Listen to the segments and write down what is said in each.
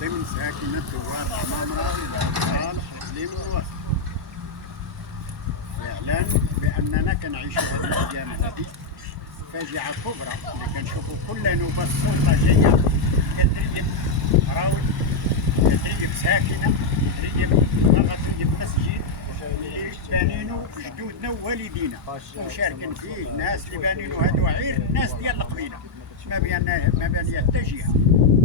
ضمن ساكنة دوار عمامرة صالح إقليم الوسط. إعلان بأننا كنعيش هذه الأيام هذه فاجعة كبرى اللي كنشوفوا كل نوبة السلطة جاية كتريب راود، كتريب ساكنة، كتريب غتريب مسجد اللي بانينو جدودنا ووالدينا ومشاركين فيه. الناس اللي بانينو هادو غير الناس ديال القبيلة، ما بانية حتى جهة.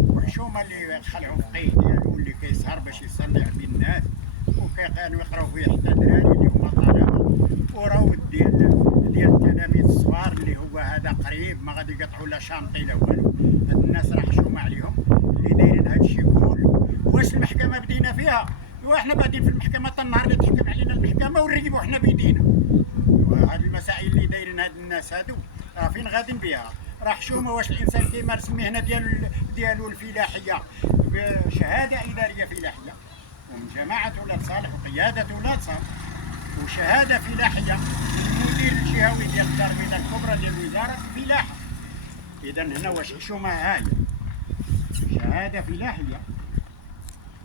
وحشومة اللي خلعوا فقيه ديالو اللي كيسهر باش يصلي عند الناس، وكانوا يقراو فيه حتى دراري اللي هما طلبة، وراود ديال التلاميذ الصغار اللي هو هذا قريب ما غادي يقطعوا لا شانطي لا والو. هاد الناس راه حشومة عليهم اللي دايرين هاد الشيء كله. واش المحكمة بدينا فيها؟ وحنا بادين في المحكمة حتى النهار اللي تحكم علينا المحكمة ونرقبوا حنا بيدينا. وهاد المسائل اللي دايرين هاد الناس هادو راه فين غادين بها؟ راه حشومه. واش الانسان كيمارس المهنه ديالو الفلاحيه بشهاده اداريه فلاحيه ومن جماعه ولاد صالح وقياده ولاد صالح وشهاده فلاحيه من المدير الجهوي ديال التربيه الكبرى ديال وزاره الفلاحه. اذا هنا واش حشومه هاي شهاده فلاحيه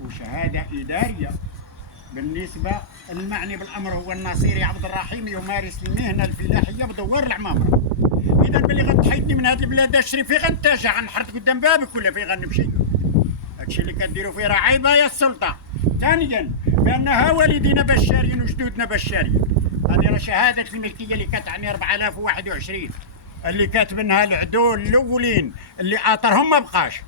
وشهاده اداريه. بالنسبه المعني بالامر هو الناصيري عبد الرحيم يمارس المهنه الفلاحيه بدوار العمامره. اذا بلي غتحيدني من هذه البلاد الشري فين غنتاجع؟ غنحرط قدام بابك ولا فين غنمشي؟ هادشي اللي كديروا فيه راه عيبه يا السلطه. ثانيا بانها والدينا بشارين وجدودنا بشارين. هذه راه شهاده الملكيه اللي كتعني 4021 اللي كاتبينها العدول الاولين اللي اطرهم ما بقاش.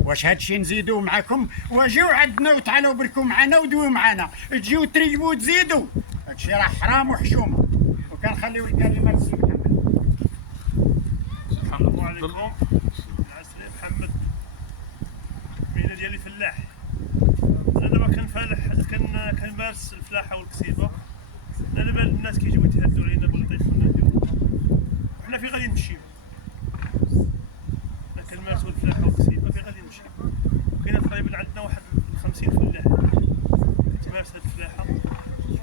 واش هادشي نزيدوه معاكم؟ وجيو عندنا وتعالوا بركوا معنا ودويو معنا، تجيو تريبوا وتزيدوا. هادشي راه حرام وحشومه. وكنخليو الكلمه للسي محمد. السلام عليكم. العسلي محمد، المهنه ديالي فلاح. انا دابا كنفالح كنمارس الفلاحه والكسيبه. انا دابا الناس كيجيو يتهدوا علينا باللطيف والنادي، وحنا فين غادي نمشيو؟ حنا كنمارسوا الفلاحه والكسيبه فين غادي نمشيو؟ كاين تقريبا عندنا واحد 50 فلاح كيتمارس هاد الفلاحه،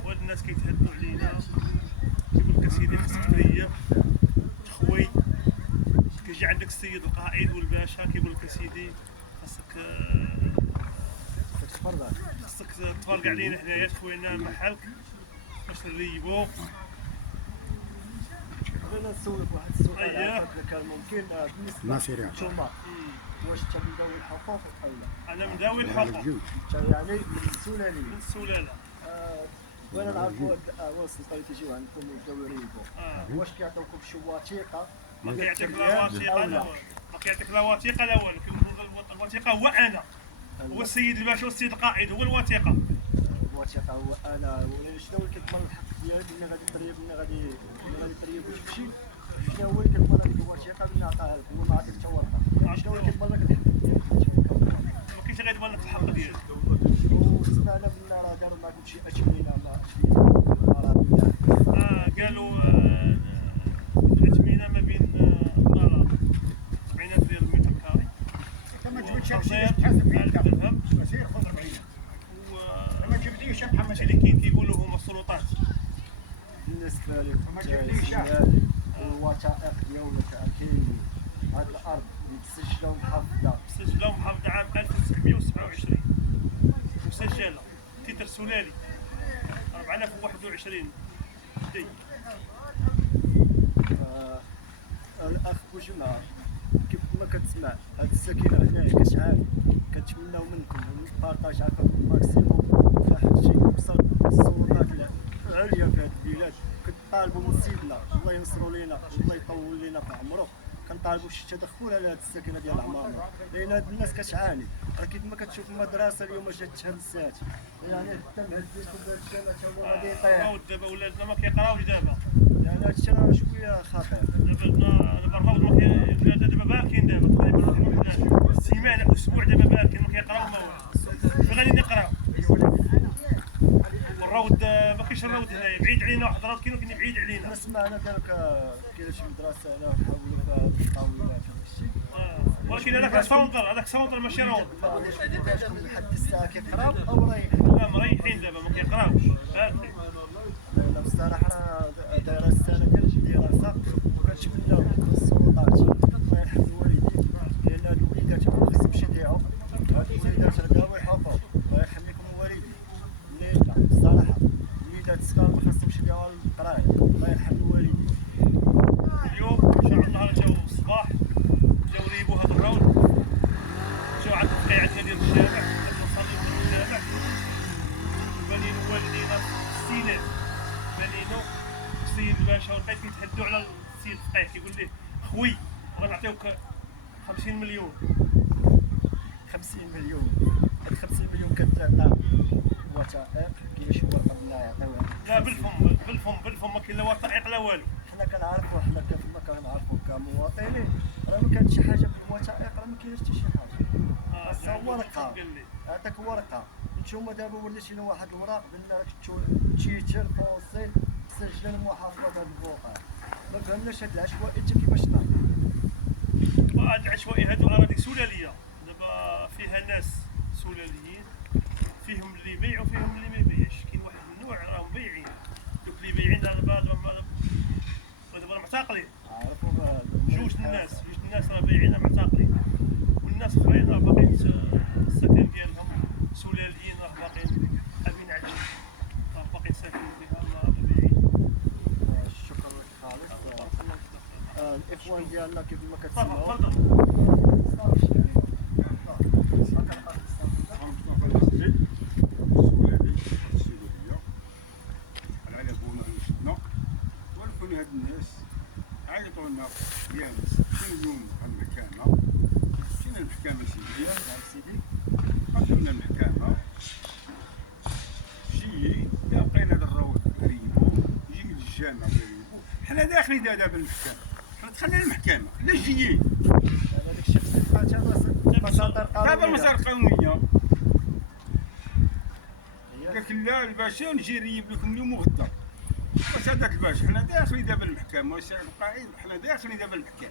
وهاد الناس كيتهدوا علينا كيقول لك اسيدي خصك تريب تخوي. كيجي عندك السيد القائد والباشا كيقول لك اسيدي خاصك تفرق علينا حنايا تخوينا محلك باش نريبو. بغينا نسولك واحد السؤال اذا كان ممكن بالنسبه للحكومه، واش انت من ذوي الحقوق او لا؟ انا من ذوي الحقوق. انت يعني من السلاليه؟ من السلاله. وانا نعرفوا هو السلطه اللي تيجيو عندكم ويبداو يريبوا، واش كيعطيوكم شي وثيقه؟ ما كيعطيك لا وثيقه لا والو، ما كيعطيك لا وثيقه لا والو. الوثيقه هو انا، هو السيد الباشا والسيد القائد هو الوثيقه. الوثيقه هو انا. ولا شنو اللي كتضمن الحق ديالك ملي غادي تريب، ملي غادي تريب وتمشي؟ شنو هو اللي كيضمن لك الوثيقه ملي عطاها لك؟ هو ما عطيك حتى ورقه. شنو هو اللي كيضمن لك الحق ديالك؟ ما كاينش غير يضمن لك الحق ديالك. وسمعنا بلي راه داروا معكم شي اثمنه قالوا الاثمنه ما بين الاراضي 70000 ديال المتر كاري. ما جبتش هادشي باش تحاسب فيه انت، سير خذ 40. ما جبتيش يا محمد. هادشي اللي كاين كيقولوا هما السلطات. بالنسبه لكم ما جبتيش الوثائق ديالك كاين هاد الارض متسجله ومحافظه؟ مسجله ومحافظه عام 1927 مسجله تيتر سلالي 4021 جدي. الاخ بوجمعه، كيف ما كتسمع هاد الساكنه هنايا كشحال كنتمناو منكم البارطاج عافاكم الماكسيموم في واحد الشيء يوصل للسلطات العليا في هاد البلاد. كنطالبوا من سيدنا الله ينصروا لينا والله يطول لينا في عمره، كنطالبوا بشي تدخل على هاد الساكنه ديال العماره، لان هاد الناس كتعاني. راه كيف ما كتشوف المدرسه اليوم جات تهرسات، يعني حتى مهديكم بهاد الجامع تا هو غادي يطيح. دابا ولادنا ما كيقراوش دابا، يعني هادشي راه شويه خطير. دابا الروض ما كي دابا باكين دابا تقريبا واحد سيمانه اسبوع دابا باكين ما كيقراو ما والو. فين غادي نقراو؟ والروض ما كاينش الروض هنايا بعيد علينا. واحد الروض كاين ولكن بعيد علينا. انا سمعنا قالك كاين شي مدرسه هنا حاولوا فيها التطاولات هادشي، ولكن هذاك سونطر، هذاك سونطر ماشي روض. واش كيفاشكم لحد الساعه كيقراو او رايحين؟ لا مريحين دابا ما كيقراوش باكين. انا بصراحه دايره السنه ديال الدراسه وكنتمناو من السلطات الله يرحم الوالدين، لان هاد الوليدات خصهم يمشي يضيعوا. هاد الوليدات الوالدات راه يحوطوا الله يحميكم الوالدين اللي لا بصراحه الوليدات الصغار ما خاصهمش يديروا القرايه الله يرحم الوالدين. اليوم ان شاء الله جاو الصباح جاو ريبوا هذا الراوند جاو عند القيعه ديال الشارع نصليو في الجامع بنينو والدينا السينات بنينو السيد الباشا والقيت كيتحدوا على السيد الفقيه كيقول ليه خوي غنعطيوك 50 مليون 50 مليون هاد 50 مليون كتعطى وثائق كاين شي ورقه منا يعطيوها لا بالفم ما كاين لا وثائق لا والو. حنا كنعرفوا حنا كما كنعرفوا كمواطنين راه ما كانت شي حاجه بالوثائق راه ما كاينش حتى شي حاجه خاصها ورقه قال لي عطاك ورقه نتوما دابا وليتي لنا واحد الوراق بان راك تيتر فونسي تسجل المحافظه هاد البوقع ما فهمناش هاد العشوائي حتى كيفاش نهار وهاد العشوائي هادو اراضي سلاليه دابا فيها ناس سلاليين فيهم اللي يبيع وفيهم اللي ما يبيعش كاين واحد النوع راهم بايعين دوك اللي بايعين دابا دابا معتقلين عرفوا جوج الناس راه بايعين معتقلين والناس اخرين راه باقيين السكن ديالهم سلاليين راه باقيين امين عجيب راه باقيين ساكنين فيها راه بايعين. شكرا لك خالد الاخوان ديالنا كيف ما تفضل كتسمعوا تفضل. هاد الناس عيطوا لنا ديال 60 يوم على المحكمة، مشينا للمحكمة سيدي قدمنا المحكمة جي لقينا هاد الروض ريبو جي للجامع ريبو حنا داخلين دابا المحكمة حنا دخلنا للمحكمة لا جيين هذاك الشيء خصك تبقى مساطر قانونيه دابا المسار القانونية لكن لا الباشا نجي نريب لكم اليوم وغدا سادة الباشا حنا داخلين دابا المحكمة وسائل القائد حنا داخلين دابا المحكمة